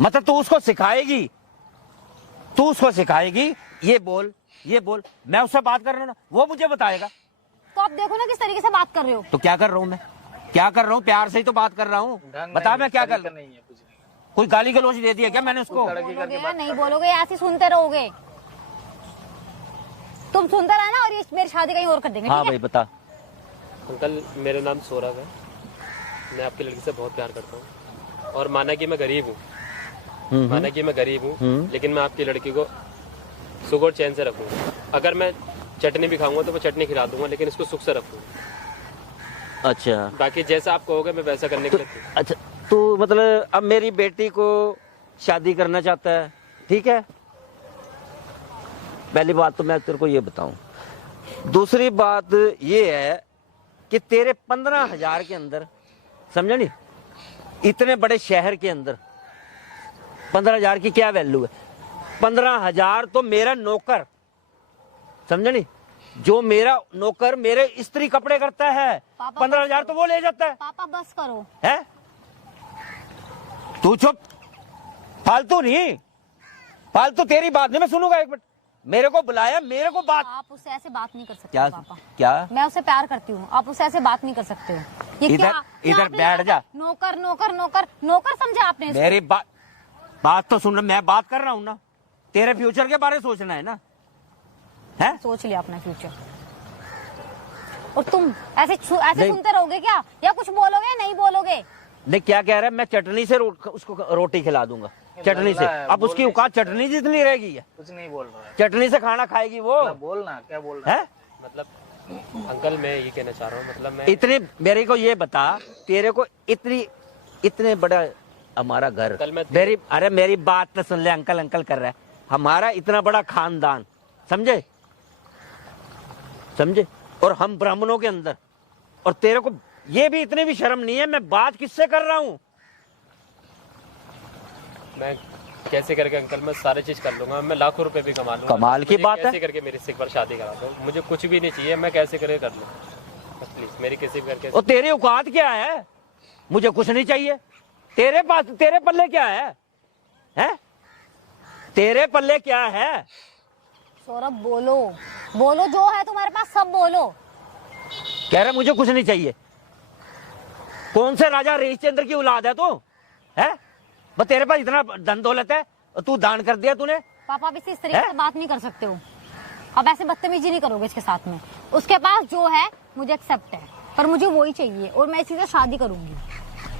मतलब तू उसको सिखाएगी, तू उसको सिखाएगी, ये बोल ये बोल। मैं उससे बात कर रहा हूं ना, वो मुझे बताएगा। तो आप देखो ना किस तरीके से बात कर रहे हो। तो क्या कर रहा हूं मैं? क्या कर रहा हूं? प्यार से ही तो बात कर रहा हूँ। बता मैं क्या कर रहा हूँ? कोई गाली गलौज दे दिया क्या मैंने उसको? बोलोगे या नहीं बोलोगे, ऐसे सुनते रहोगे। तुम सुनते रहना और ये मेरी शादी कहीं और कर देंगे। हाँ ठीक भाई बता। अंकल मेरा नाम सौरभ है, मैं आपकी लड़की से बहुत प्यार करता हूँ। और माना कि मैं गरीब हूँ, माना कि मैं गरीब हूँ, लेकिन मैं आपकी लड़की को सुख और चैन से रखूंगा। अगर मैं चटनी भी खाऊंगा तो मैं चटनी खिला दूंगा, लेकिन इसको सुख से रखूंगा। अच्छा, बाकी जैसा आप कहोगे मैं वैसा करने के लिए। अच्छा तू मतलब अब मेरी बेटी को शादी करना चाहता है, ठीक है। पहली बात तो मैं तेरे को ये बताऊं। दूसरी बात ये है कि तेरे 15,000 के अंदर, समझा नहीं, इतने बड़े शहर के अंदर 15,000 की क्या वैल्यू है? 15,000 तो मेरा नौकर, समझा नहीं, जो मेरा नौकर मेरे इस्त्री कपड़े करता है, 15,000 तो वो ले जाता है। पापा बस करो। है? तू चुप, फालतू नहीं, फालतू तेरी बात नहीं मैं सुनूंगा। एक मिनट, मेरे को बुलाया, मेरे को बात। आप उससे ऐसे बात नहीं कर सकते क्या पापा। क्या? मैं उससे प्यार करती हूँ, आप उससे ऐसे बात नहीं कर सकते हो। ये इधर क्या इधर आपने बैठ जा। नौकर नौकर नौकर नौकर समझा आपने इसको? मेरी बात तो सुन, मैं बात कर रहा हूँ ना, तेरे फ्यूचर के बारे में सोचना है ना, है? सोच लिया अपना फ्यूचर। और तुम ऐसे सुनते रहोगे क्या, या कुछ बोलोगे नहीं बोलोगे? नहीं, क्या कह रहा है? मैं चटनी से उसको रोटी खिला दूंगा, चटनी से। अब उसकी औकात चटनी जितनी रहेगी है। कुछ नहीं बोल रहा है। चटनी से खाना खाएगी वो। बोलना क्या बोल रहा है? मतलब अंकल मैं ये कहना चाह रहा हूँ, मतलब मैं इतनी, मेरे को ये बता, तेरे को इतने बड़ा हमारा घर, मेरी बात तो सुन ले। अंकल अंकल कर रहा है, हमारा इतना बड़ा खानदान, समझे समझे, और हम ब्राह्मणों के अंदर, और तेरे को ये भी इतनी भी शर्म नहीं है। मैं बात किससे कर रहा हूँ? मैं कैसे करके अंकल मैं सारी चीज कर लूंगा, मैं लाखों रुपए भी कमा लूंगा। कमाल की बात है। कैसे करके मेरी सिख पर शादी करा दो, मुझे कुछ भी नहीं चाहिए, मैं कैसे करके कर लूँ बस प्लीज मेरी किसी भी करके। और तेरी औकात क्या है? मुझे कुछ नहीं चाहिए। तेरे पास, तेरे पल्ले क्या है? हैं? तेरे पल्ले क्या है? सौरभ बोलो, बोलो, जो है तुम्हारे पास सब बोलो। कह रहे मुझे कुछ नहीं चाहिए। कौन से राजा हरिश्चंद्र की औलाद है तू? है? बस तेरे पास इतना धन दौलत है और तू दान कर दिया तूने। पापा आप इस तरीके से बात नहीं कर सकते हो, अब ऐसे बदतमीजी नहीं करोगे इसके साथ में। उसके पास जो है मुझे एक्सेप्ट है, पर मुझे वही चाहिए और मैं इसी से शादी करूंगी।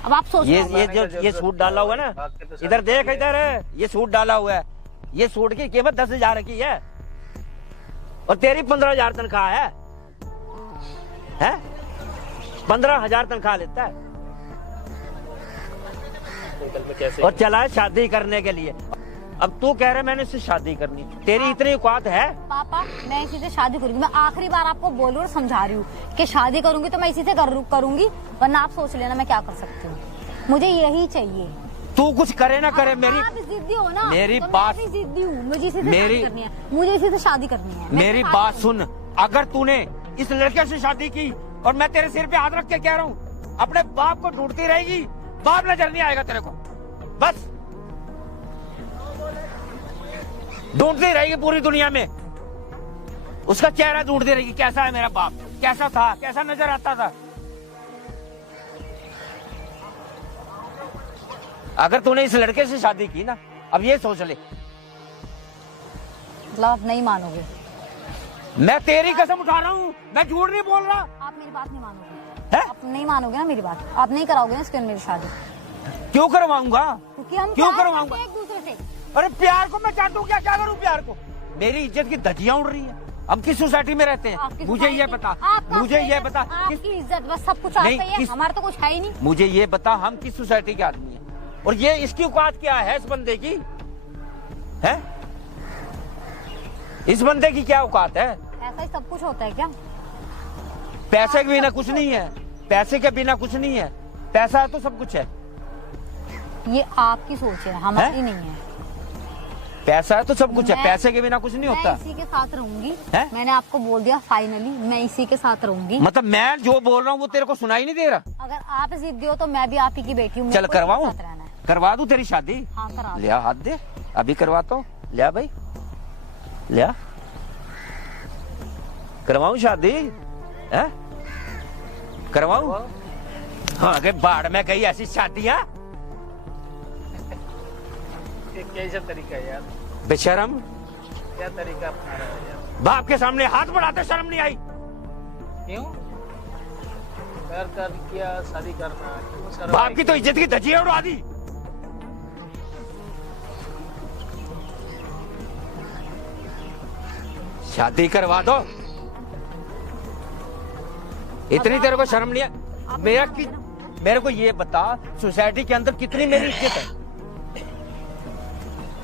अब आप सोचो। ये सूट डाला हुआ है ना, इधर देख, इधर है, ये सूट डाला हुआ है। ये सूट की कीमत 10,000 की है और तेरी 15,000 तनख्वाह है। 15,000 तनख्वाह लेता है अंकल मैं कैसे और चला है शादी करने के लिए। अब तू कह रहे मैंने इससे शादी करनी, तेरी इतनी औकात है? पापा मैं इसी से शादी करूंगी। मैं आखिरी बार आपको बोल रही हूँ और समझा रही हूँ कि शादी करूंगी तो मैं इसी से करूंगी, वरना आप सोच लेना मैं क्या कर सकती हूँ। मुझे यही चाहिए। तू कुछ करे ना करे, मेरी आप जिद्दी हो ना, मेरी तो मैं बात, भी जिद्दी हूँ। मुझे इसी से शादी करनी है, मुझे इसी से शादी करनी है। मेरी बात सुन, अगर तूने इस लड़के से शादी की और मैं तेरे सिर पे हाथ रख के कह रहा हूँ, अपने बाप को ढूंढती रहेगी, बाप नजर नहीं आएगा तेरे को। बस ढूंढती रहेगी पूरी दुनिया में, उसका चेहरा ढूंढती रहेगी, कैसा है मेरा बाप, कैसा था, कैसा नजर आता था। अगर तूने इस लड़के से शादी की ना, अब ये सोच ले। मतलब आप नहीं मानोगे? मैं तेरी कसम उठा रहा हूँ, मैं झूठ नहीं बोल रहा। आप मेरी बात नहीं मानोगे? है? आप नहीं मानोगे ना मेरी बात? आप नहीं कराओगे ना इसके मेरी शादी? क्यों करवाऊंगा? क्योंकि हम क्यों प्यार करवाऊंगा? करते हैं एक दूसरे से। अरे प्यार को मैं चाहता हूँ, क्या क्या करूँ प्यार को? मेरी इज्जत की धज्जियां उड़ रही है। हम किस सोसाइटी में रहते हैं? मुझे ये बता, मुझे ये बता, आपकी इज्जत बस सब कुछ आपका ही है, हमारा तो कुछ है ही नहीं। मुझे ये बता, हम किस सोसाइटी के आदमी हैं? और ये इसकी औकात क्या है इस बंदे की? है? इस बंदे की क्या औकात है? ऐसा ही सब कुछ होता है क्या? पैसे के बिना कुछ नहीं है, पैसे के बिना कुछ नहीं है, पैसा है तो सब कुछ है। ये आपकी सोच है, हमारी नहीं है। पैसा है तो सब कुछ है, पैसे के बिना कुछ नहीं होता। मैं इसी के साथ रहूंगी। है? मैंने आपको बोल दिया फाइनली, मैं इसी के साथ रहूंगी। मतलब मैं जो बोल रहा हूँ वो तेरे को सुनाई नहीं दे रहा? अगर आप जिद्दी हो तो मैं भी आप ही की बेटी हूँ। चल करवाऊं, करवा दूं तेरी शादी? हाँ करा दो। लिया हाथ दे, अभी करवाता हूँ। लिया भाई, लिया, करवाऊं शादी? है? करवाऊं? हाँ, अगर बाढ़ में गई ऐसी शादियां। कैसा तरीका है यार? बेशरम, क्या तरीका अपना रहा है यार? बाप के सामने हाथ बढ़ाते शर्म नहीं आई? क्यों? प्यार कर किया, शादी करना, क्यों शर्म बाप आई? की तो इज्जत की धज्जियां उड़ा दी। शादी करवा दो, इतनी तेरे को शर्म नहीं है? मेरा मेरे को ये बता, सोसाइटी के अंदर कितनी मेरी इज्जत है,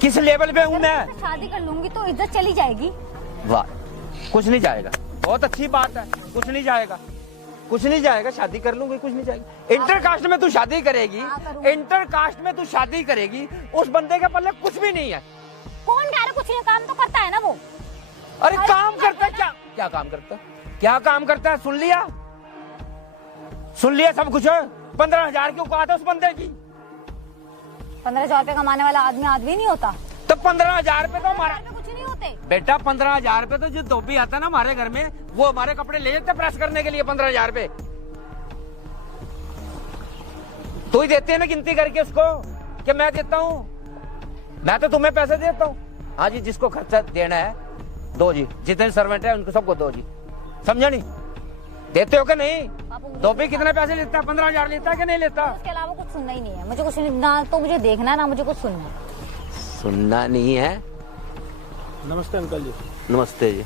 किस लेवल पे हूँ मैं? शादी कर लूंगी तो इज्जत चली जाएगी। वाह, कुछ नहीं जाएगा, बहुत अच्छी बात है, कुछ नहीं जाएगा, कुछ नहीं जाएगा, शादी कर लूंगी, कुछ नहीं जाएगा। इंटर कास्ट में तू शादी करेगी, इंटर कास्ट में तू शादी करेगी, उस बंदे के पल्ले कुछ भी नहीं है। कौन कह रहा कुछ नहीं, काम तो करता है ना वो। अरे काम करता है क्या? क्या काम करता है? क्या काम करता है? सुन लिया सब कुछ है। 15,000 की औकात है उस बंदे की। 15,000 रुपए कमाने वाला आदमी नहीं होता। तो 15,000 रुपए तो हमारा कुछ नहीं होते बेटा। 15,000 रुपए तो जो धोबी आता है ना हमारे घर में, वो हमारे कपड़े ले जाते प्रेस करने के लिए। 15,000 रुपए तू ही देते है ना गिनती करके उसको, कि मैं देता हूँ? मैं तो तुम्हें पैसे देता हूँ। हाँ जी, जिसको खर्चा देना है दो जी, जितने सर्वेंट है उनको सबको दो जी, समझा नहीं? देते हो कि नहीं? धोबी कितने पैसे लेता है? 15,000 लेता है कि नहीं लेता? उसके अलावा कुछ सुनना ही नहीं है मुझे, कुछ ना तो मुझे देखना है ना मुझे कुछ सुनना है। सुनना नहीं है। नमस्ते अंकल जी। नमस्ते जी।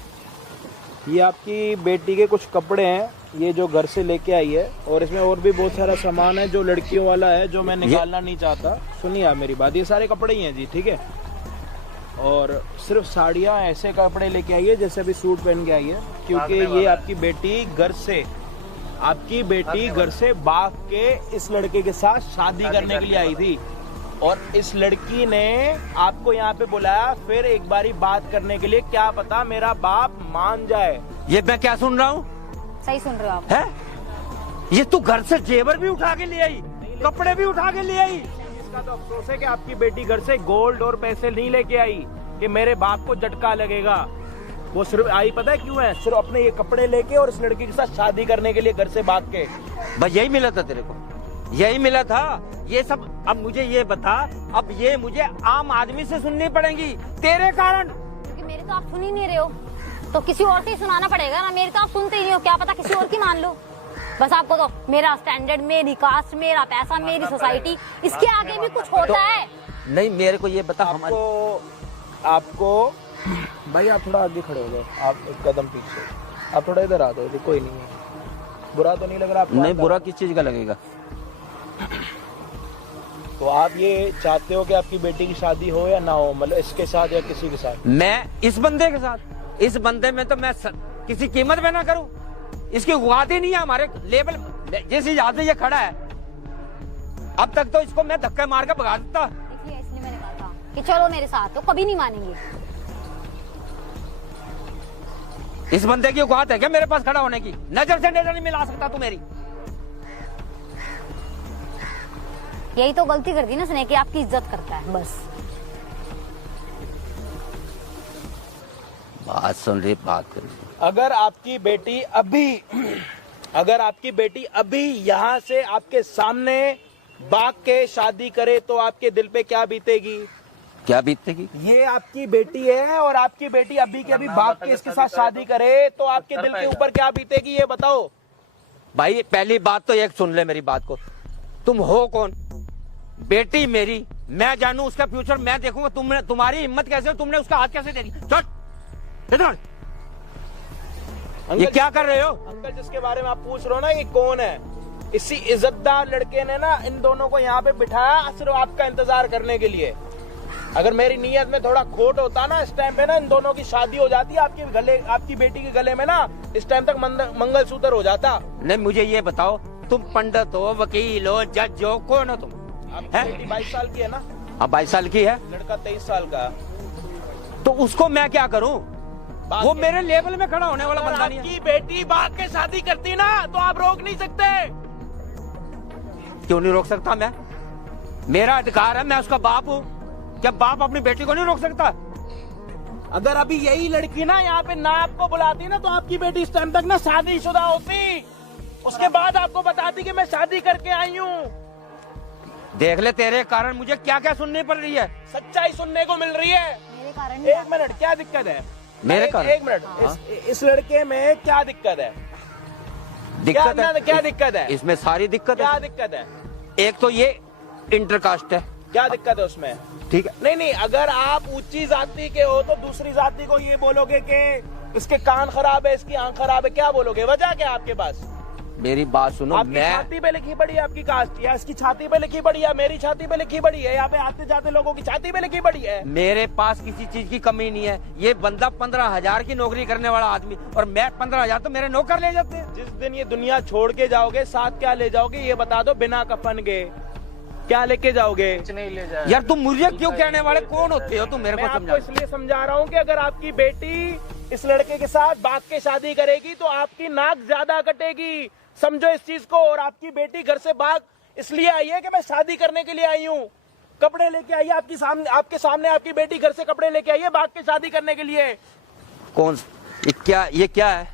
ये आपकी बेटी के कुछ कपड़े हैं, ये जो घर से लेके आई है, और इसमें और भी बहुत सारा सामान है जो लड़कियों वाला है, जो मैं निकालना नहीं चाहता। सुनिए आप मेरी बात, ये सारे कपड़े ही हैं जी, ठीक है? और सिर्फ साड़ियाँ ऐसे कपड़े लेके आई है जैसे अभी सूट पहन के आई है, क्योंकि ये आपकी बेटी घर से भाग के इस लड़के के साथ शादी करने के लिए आई थी, और इस लड़की ने आपको यहाँ पे बुलाया फिर एक बारी बात करने के लिए। क्या पता मेरा बाप मान जाए। ये मैं क्या सुन रहा हूँ? सही सुन रहे हो आप? है ये तू घर से जेवर भी उठा के ले आई, कपड़े भी उठा के ले आई। इसका तो अफसोस है कि आपकी बेटी घर से गोल्ड और पैसे नहीं लेके आई कि मेरे बाप को झटका लगेगा। वो सिर्फ आई पता है क्यों है? सिर्फ अपने ये कपड़े लेके और इस लड़की के साथ शादी करने के लिए घर से भाग के। बस यही मिला था तेरे को, यही मिला था ये सब। अब मुझे ये बता, अब ये मुझे आम आदमी से सुननी पड़ेगी तेरे कारण, क्योंकि मेरे तो आप सुन ही नहीं रहे हो, तो किसी और से ही सुनाना पड़ेगा ना। मेरे तो आप सुनते ही नहीं हो, क्या पता किसी और की मान लो। बस आपको तो मेरा स्टैंडर्ड, मेरी कास्ट, मेरा पैसा, मेरी सोसाइटी, इसके आगे भी कुछ होता है। नहीं, मेरे को ये बता। आपको भाई आप थोड़ा आगे खड़े हो जाओ, आप एक कदम पीछे, आप थोड़ा इधर आ जाओ, कोई नहीं है। बुरा तो नहीं लग रहा आपको? नहीं, बुरा किस चीज का लगेगा? तो आप ये चाहते हो कि आपकी बेटी की शादी हो या ना हो, मतलब इसके साथ या किसी के साथ? मैं इस बंदे के साथ, इस बंदे में तो मैं किसी कीमत में ना करूं। इसकी औकात ही नहीं है हमारे लेवल। जिस हिसाब से ये खड़ा है, अब तक तो इसको मैं धक्के मार के भगा देता। इसलिए मैंने कहा था कि चलो मेरे साथ, तो कभी नहीं मानेंगे। इस बंदे की औकात है क्या मेरे पास खड़ा होने की? नजर से नजर नहीं मिला सकता तू मेरी। यही तो गलती कर दी ना उसने कि आपकी इज्जत करता है, बस। बात सुन रही, बात कर रही। अगर आपकी बेटी अभी यहाँ से आपके सामने भाग के शादी करे तो आपके दिल पे क्या बीतेगी? क्या बीतेगी? ये आपकी बेटी है और आपकी बेटी अभी के अभी भाग के इसके साथ शादी करे तो आपके दिल के ऊपर क्या बीतेगी, ये बताओ। भाई पहली बात तो एक सुन ले मेरी बात को, तुम हो कौन? बेटी मेरी, मैं जानू उसका फ्यूचर, मैं देखूंगा। तुम्हारी हिम्मत कैसे, तुमने उसका हाथ कैसे दे दी? चल इधर। ये क्या कर रहे हो? अंकल जिसके बारे में आप पूछ रहे हो ना, ये कौन है? इसी इज्जतदार लड़के ने ना इन दोनों को यहाँ पे बिठाया सिर्फ आपका इंतजार करने के लिए। अगर मेरी नीयत में थोड़ा खोट होता ना, इस टाइम पे ना इन दोनों की शादी हो जाती। आपकी बेटी के गले में ना इस टाइम तक मंगलसूत्र हो जाता। नहीं, मुझे ये बताओ, तुम पंडित हो, वकील हो, जज हो, कौन हो तुम? बेटी 22 साल की है ना? हाँ 22 साल की है, लड़का 23 साल का। तो उसको मैं क्या करूं? वो मेरे लेवल में खड़ा होने वाला बंदा नहीं है। आपकी बेटी भाग के शादी करती ना तो आप रोक नहीं सकते। क्यों नहीं रोक सकता मैं? मेरा अधिकार है, मैं उसका बाप हूँ। क्या बाप अपनी बेटी को नहीं रोक सकता? अगर अभी यही लड़की ना यहाँ पे ना आपको बुलाती ना तो आपकी बेटी इस टाइम तक ना शादीशुदा होती। उसके बाद आपको बताती कि मैं शादी करके आई हूँ। देख ले, तेरे कारण मुझे क्या क्या सुननी पड़ रही है। सच्चाई सुनने को मिल रही है। मेरे कारण एक मिनट, क्या दिक्कत है? मेरे कारण? एक मिनट, इस लड़के में क्या दिक्कत है? क्या दिक्कत है? इसमें सारी दिक्कत क्या है। दिक्कत है? एक तो ये इंटरकास्ट है। क्या दिक्कत है उसमें? ठीक है, नहीं, अगर आप ऊंची जाति के हो तो दूसरी जाति को ये बोलोगे कि इसके कान खराब है, इसकी आंख खराब है, क्या बोलोगे? वजह क्या आपके पास? मेरी बात सुनो, आपकी मैं छाती पे लिखी पड़ी है आपकी कास्ट, या इसकी छाती पे लिखी पड़ी है, मेरी छाती पे लिखी पड़ी है, यहाँ पे आते जाते लोगों की छाती पे लिखी पड़ी है। मेरे पास किसी चीज की कमी नहीं है। ये बंदा 15,000 की नौकरी करने वाला आदमी, और मैं 15,000 तो मेरे नौकर ले जाते हैं। जिस दिन ये दुनिया छोड़ के जाओगे, साथ क्या ले जाओगे ये बता दो, बिना कफन के क्या लेके जाओगे? कुछ नहीं ले जाए यार तुम मुझे क्यों कहने वाले कौन होते हो तुम? मेरे मैं को आपको समझा। इसलिए समझा रहा हूँ कि अगर आपकी बेटी इस लड़के के साथ भाग के शादी करेगी तो आपकी नाक ज्यादा कटेगी, समझो इस चीज को। और आपकी बेटी घर से भाग इसलिए आई है कि मैं शादी करने के लिए आई हूँ, कपड़े लेके आई है आपके सामने आपकी बेटी घर से कपड़े लेके आई है भाग के शादी करने के लिए। कौन ये क्या है?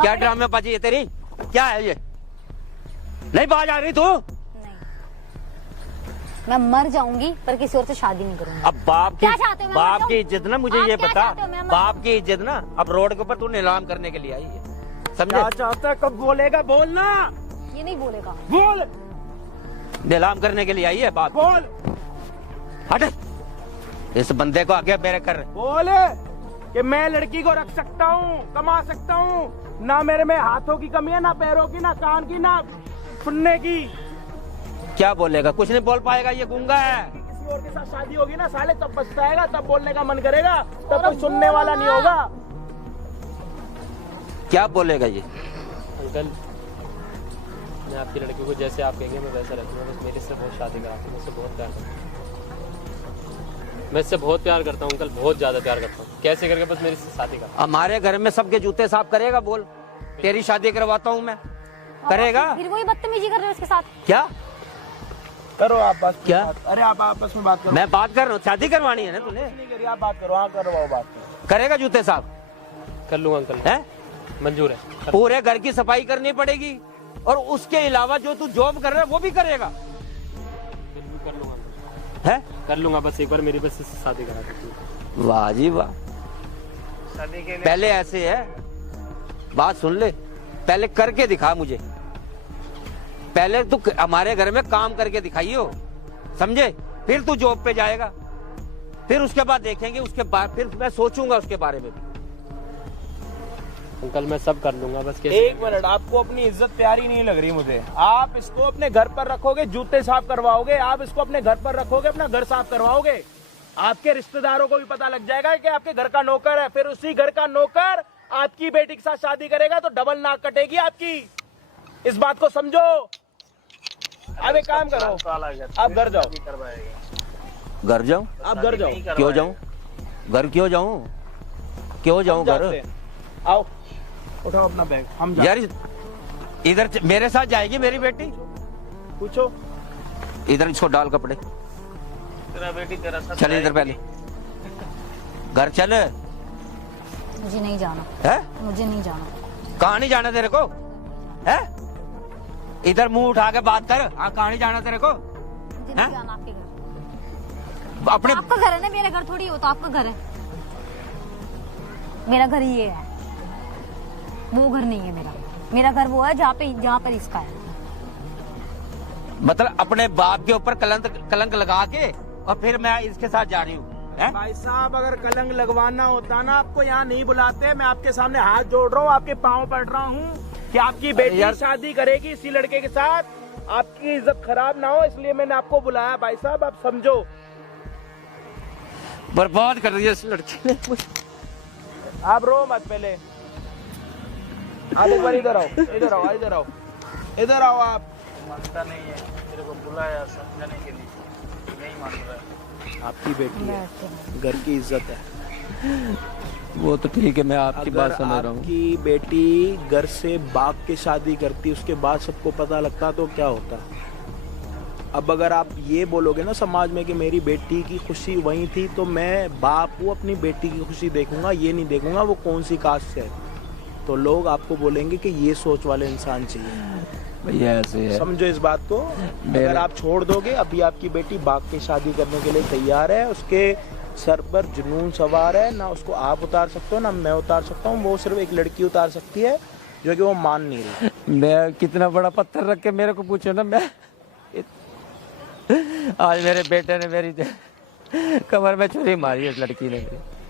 क्या ड्रामेबाजी है तेरी? क्या है ये? नहीं बाज आ रही तू? नहीं, मैं मर जाऊंगी पर किसी और से शादी नहीं करूंगी। अब बाप क्या चाहते हो मैं मर बाप जाऊं? की इज्जत ना, मुझे आप ये क्या बता, चाहते हो मैं मर बाप की इज्जत ना अब रोड के ऊपर तू नीलाम करने के लिए आई है, समझे? क्या चाहता है, कब बोलेगा? बोलना, ये नहीं बोलेगा। बोल, नीलाम करने के लिए आई है बाप। बोल, हट, इस बंदे को आगे मेरे कर। बोल कि मैं लड़की को रख सकता हूँ, कमा सकता हूँ, ना मेरे में हाथों की कमी है, ना पैरों की, ना कान की, ना सुनने की। क्या बोलेगा? कुछ नहीं बोल पाएगा, ये गूंगा है। किसी और के साथ शादी होगी ना साले, तब पछताएगा, तब बोलने का मन करेगा, तब और कोई सुनने वाला नहीं होगा। क्या बोलेगा ये? अंकल मैं आपकी लड़की को जैसे आप कहेंगे मैं वैसा रखूंगा, बस मेरे से बहुत शादी करा मैं इससे बहुत प्यार करता हूँ, मैं इससे बहुत प्यार करता हूँ अंकल, बहुत ज्यादा प्यार करता हूँ। कैसे करके बस मेरे से शादी करा। हमारे घर में सबके जूते साफ करेगा? बोल, तेरी शादी करवाता हूँ मैं, करेगा? फिर वही बदतमीजी कर रहे हो उसके साथ। क्या करो आप बस। क्या? अरे आप आपस में बात करो। मैं बात कर रहा हूँ, शादी करवानी है ना तूने? नहीं करिए, आप बात करो। हाँ करवाओ बात। करेगा जूते साफ? कर लूंगा अंकल, है? मंजूर है। पूरे घर की सफाई करनी पड़ेगी, और उसके अलावा जो तू जॉब कर रहा है वो भी करेगा, कर लूंगा अंकल, है? कर लूंगा, बस एक बार मेरी बस इससे शादी करा दीजिए। वाह जी वाह। शादी के लिए पहले ऐसे है, बात सुन ले, पहले करके दिखा मुझे। पहले तू हमारे घर में काम करके दिखाइयो, समझे? फिर तू जॉब पे जाएगा, फिर उसके बाद देखेंगे, उसके बाद फिर मैं सोचूंगा उसके बारे में भी। अंकल मैं सब कर लूंगा, बस कैसे? एक मिनट, आपको अपनी इज्जत प्यारी नहीं लग रही मुझे। आप इसको अपने घर पर रखोगे, जूते साफ करवाओगे, आप इसको अपने घर पर रखोगे, अपना घर साफ करवाओगे, आपके रिश्तेदारों को भी पता लग जाएगा कि आपके घर का नौकर है। फिर उसी घर का नौकर आपकी बेटी के साथ शादी करेगा तो डबल नाक कटेगी आपकी, इस बात को समझो। अब एक काम करो, आप घर जाओ। घर जाऊं? आप घर जाओ। क्यों जाऊं? घर क्यों जाऊं? क्यों जाऊं घर? जाते हैं। आओ, उठाओ अपना बैग, हम जाते यार इधर मेरे साथ जाएगी मेरी बेटी? हैं। पूछो। इधर इसको डाल कपड़े, तेरा बेटी तेरा साथ चल इधर पहले, घर चल। मुझे नहीं जाना है? मुझे नहीं जाना। कहाँ नहीं जाना तेरे को? है? इधर मुंह उठा के बात कर। हाँ, कहाँ नहीं जाना तेरे को? मुझे हैं? नहीं जाना आपके घर। अपने आपका घर है ना, मेरा घर थोड़ी हो तो आपका घर है। मेरा घर ये है, वो घर नहीं है मेरा। मेरा घर वो है जहाँ पर इसका है। मतलब अपने बाप के ऊपर कलंक लगा के और फिर मैं इसके साथ जा रही हूँ? भाई साहब, अगर कलंक लगवाना होता ना आपको यहाँ नहीं बुलाते। मैं आपके सामने हाथ जोड़ रहा हूँ, आपके पाँव पड़ रहा हूँ कि आपकी बेटी यार- शादी करेगी इसी लड़के के साथ, आपकी इज्जत खराब ना हो, इसलिए मैंने आपको बुलाया। भाई साहब आप समझो। बर्बाद कर दिया इस लड़की ने मुझे। आप रो मत, पहले आप एक बार इधर आओ, इधर आओ, इधर आओ, इधर आओ। आप मानता नहीं है, मेरे को बुलाया समझाने के लिए, नहीं मान रहा है। आपकी बेटी है, घर की इज्जत है। वो तो ठीक है, मैं आपकी बात समझ रहा हूँ। आपकी बेटी घर से भाग के शादी करती, उसके बाद सबको पता लगता तो क्या होता। अब अगर आप ये बोलोगे ना समाज में कि मेरी बेटी की खुशी वहीं थी, तो मैं बाप हूँ, अपनी बेटी की खुशी देखूंगा, ये नहीं देखूंगा वो कौन सी कास्ट से है। तो लोग आपको बोलेंगे कि ये सोच वाले इंसान चाहिए। भैया ऐसे है। समझो इस बात को। अगर आप छोड़ दोगे, अभी आपकी बेटी भाग के शादी करने के लिए तैयार है, उसके सर पर जुनून सवार है, ना उसको आप उतार सकते हो ना मैं उतार सकता हूँ, वो सिर्फ एक लड़की उतार सकती है जो कि वो मान नहीं रही। मैं कितना बड़ा पत्थर रख के मेरे को पूछो ना, मैं आज मेरे बेटे ने मेरी कमर में छुरी मारी इस लड़की ने।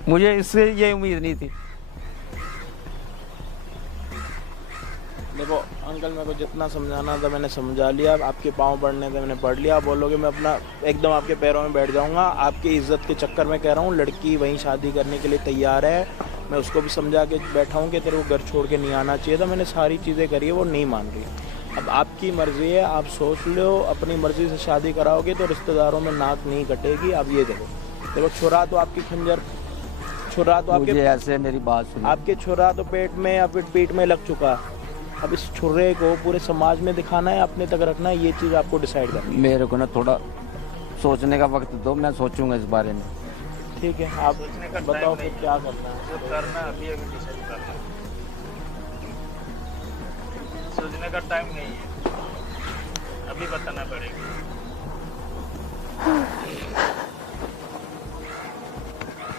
मुझे इससे ये उम्मीद नहीं थी। देखो अंकल, मेरे को जितना समझाना था मैंने समझा लिया। आपके पाँव पड़ने थे मैंने पढ़ लिया। आप बोलोगे मैं अपना एकदम आपके पैरों में बैठ जाऊंगा। आपकी इज्जत के चक्कर में कह रहा हूँ, लड़की वहीं शादी करने के लिए तैयार है। मैं उसको भी समझा के बैठा हूँ कि तेरे को घर छोड़ के नहीं आना चाहिए था। मैंने सारी चीज़ें करी है, वो नहीं मान रही। अब आपकी मर्जी है, आप सोच लो। अपनी मर्जी से शादी कराओगे तो रिश्तेदारों में नाक नहीं कटेगी। आप ये देखो छुरा तो आपकी खंजर, छुरा तो आपके, मुझे ऐसे मेरी बात सुनो, आपके छुरा तो पेट में या फिर पीठ में लग चुका। अब इस छुरे को पूरे समाज में दिखाना है, अपने तक रखना है, ये चीज़ आपको डिसाइड करनी है। मेरे को ना थोड़ा सोचने का वक्त दो, मैं सोचूंगा इस बारे में। ठीक है, आप बताओ फिर क्या करना है। जो करना अभी अभी डिसाइड करना, सोचने का टाइम नहीं है, अभी बताना पड़ेगा।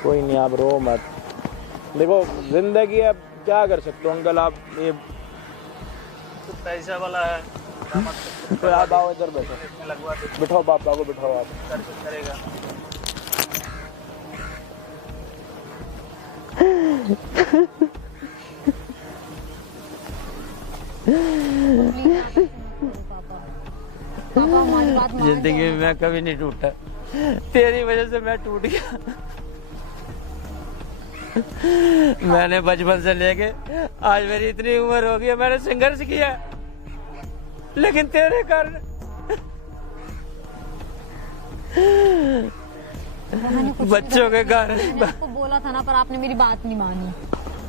कोई नहीं, आप रो मत। देखो जिंदगी है, अब क्या कर सकते हो अंकल। आप ये तो पैसा वाला है, तो आप आओ इधर बैठो, इसमें लगवा दे, बिठाओ पापा को, बिठाओ आप। करेगा। पापा हमारी बात मान जिंदगी में मैं कभी नहीं टूटा, तेरी वजह से मैं टूट गया। मैंने बचपन से लेके आज मेरी इतनी उम्र हो गई है, मैंने संघर्ष किया, लेकिन तेरे कारण बच्चों के कारण। मैंने आपको बोला था ना, पर आपने मेरी बात नहीं मानी।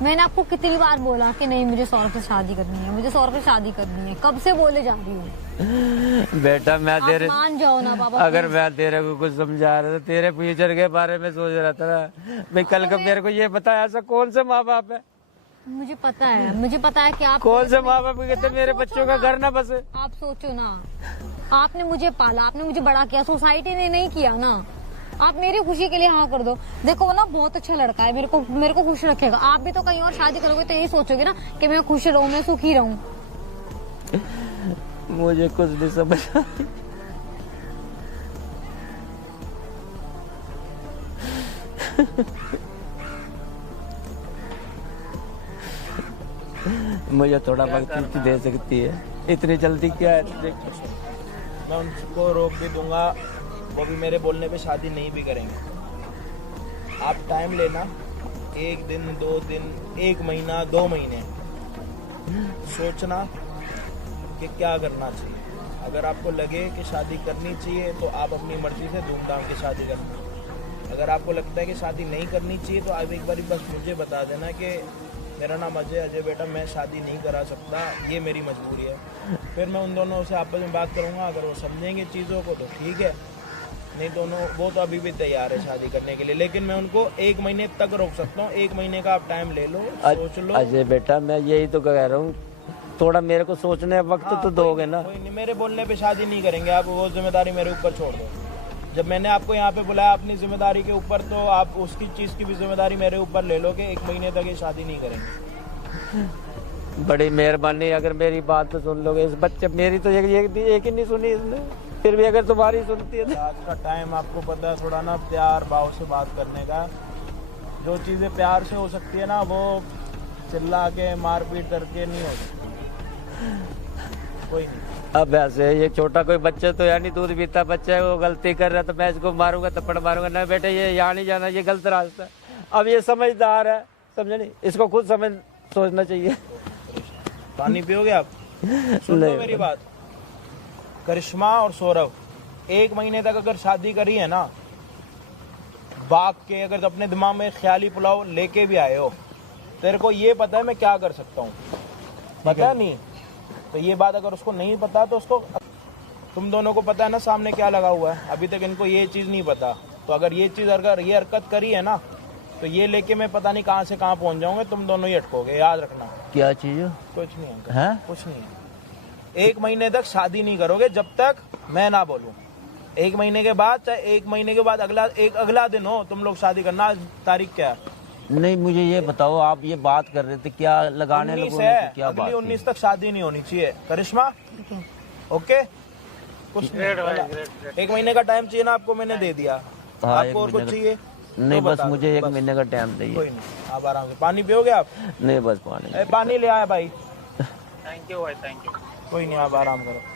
मैंने आपको कितनी बार बोला कि नहीं मुझे सौरभ से शादी करनी है, मुझे सौरभ से शादी करनी है। कब से बोले जा रही हूँ। बेटा मैं आप तेरे, मान जाओ ना पापा। अगर मैं तेरे को कुछ समझा रहा था, तेरे फ्यूचर के बारे में सोच रहा था ना, भाई कल को मेरे को ये बता, ऐसा कौन से माँ बाप है, मुझे पता है, मुझे पता है कि आप कौन से माँ बाप कहते मेरे बच्चों का घर ना बसे। आप सोचो ना, आपने मुझे पाला, आपने मुझे बड़ा किया, सोसाइटी ने नहीं किया ना। आप मेरी खुशी के लिए हाँ कर दो। देखो वो ना बहुत अच्छा लड़का है, मेरे को खुश रखेगा। आप भी तो कहीं और शादी करोगे तो यही सोचोगे ना कि मैं खुश रहूं, मैं सुखी रहूं। मुझे कुछ नहीं समझ आती। मुझे थोड़ा वक्त दे सकती है, इतनी जल्दी क्या है। मैं उनको रोक भी दूंगा, वो भी मेरे बोलने पे शादी नहीं भी करेंगे। आप टाइम लेना, 1 दिन 2 दिन 1 महीना 2 महीने सोचना कि क्या करना चाहिए। अगर आपको लगे कि शादी करनी चाहिए तो आप अपनी मर्जी से धूमधाम की शादी करना। अगर आपको लगता है कि शादी नहीं करनी चाहिए तो आप एक बार बस मुझे बता देना कि मेरा नाम अजय बेटा, मैं शादी नहीं करा सकता, ये मेरी मजबूरी है। फिर मैं उन दोनों से आपस में बात करूंगा। अगर वो समझेंगे चीज़ों को तो ठीक है, नहीं दोनों वो तो अभी भी तैयार है शादी करने के लिए, लेकिन मैं उनको 1 महीने तक रोक सकता हूँ। 1 महीने का आप टाइम ले लो, सोच लो। अजय बेटा मैं यही तो कह रहा हूँ, थोड़ा मेरे को सोचने वक्त तो दोगे ना। कोई नहीं, मेरे बोलने पे शादी नहीं करेंगे आप, वो जिम्मेदारी मेरे ऊपर छोड़ दो। जब मैंने आपको यहाँ पे बुलाया अपनी जिम्मेदारी के ऊपर, तो आप उसकी चीज़ की भी जिम्मेदारी मेरे ऊपर ले लो कि 1 महीने तक ये शादी नहीं करेंगे। बड़ी मेहरबानी, अगर मेरी बात तो सुन लोगे। इस बच्चे मेरी तो एक ही नहीं सुनी इसने, फिर भी अगर तुम्हारी सुनती है। आज का टाइम आपको पता है, थोड़ा ना प्यार भाव से बात करने का। जो चीज़ें प्यार से हो सकती है ना, वो चिल्ला के मारपीट करके नहीं हो सकती। कोई नहीं। अब ऐसे ये छोटा कोई बच्चा तो यानी दूध पीता बच्चा है, वो गलती कर रहा है तो मैं इसको मारूंगा, थप्पड़ मारूंगा ना। बेटे ये यहाँ नहीं जाना, ये गलत रास्ता है। अब ये समझदार है, समझे नहीं, इसको खुद सोचना चाहिए। पानी पियोगे आप? सुन लो मेरी बात। करिश्मा और सौरभ 1 महीने तक अगर शादी करी है ना, बाग के अगर अपने दिमाग में ख्याली पुलाव लेके भी आए हो, तेरे को ये पता है मैं क्या कर सकता हूँ, पता है नहीं? तो ये बात अगर उसको नहीं पता तो उसको, तुम दोनों को पता है ना सामने क्या लगा हुआ है। अभी तक इनको ये चीज़ नहीं पता, तो अगर ये चीज़ अगर ये हरकत करी है ना, तो ये लेके मैं पता नहीं कहाँ से कहाँ पहुँच जाऊंगा। तुम दोनों ही अटकोगे, याद रखना। क्या चीज है? कुछ नहीं अंकल, है? कुछ नहीं है। 1 महीने तक शादी नहीं करोगे जब तक मैं ना बोलूं। 1 महीने के बाद, चाहे 1 महीने के बाद अगला दिन हो, तुम लोग शादी करना। आज तारीख क्या है? नहीं मुझे ये बताओ, आप ये बात कर रहे थे क्या लगाने 19 लगोगे है, तो क्या बात अगली थी? 19 तक शादी नहीं होनी चाहिए। करिश्मा ओके? कुछ नहीं, 1 महीने का टाइम चाहिए ना आपको, मैंने दे दिया। हाँ, आपको और कुछ चाहिए? नहीं तो बस बता मुझे दो, 1 बस। महीने का टाइम चाहिए। कोई नहीं, आप आराम से। पानी पियोगे आप? नहीं बस पानी। पानी ले आया भाई। थैंक यू भाई, थैंक यू। कोई नहीं, आप आराम करो।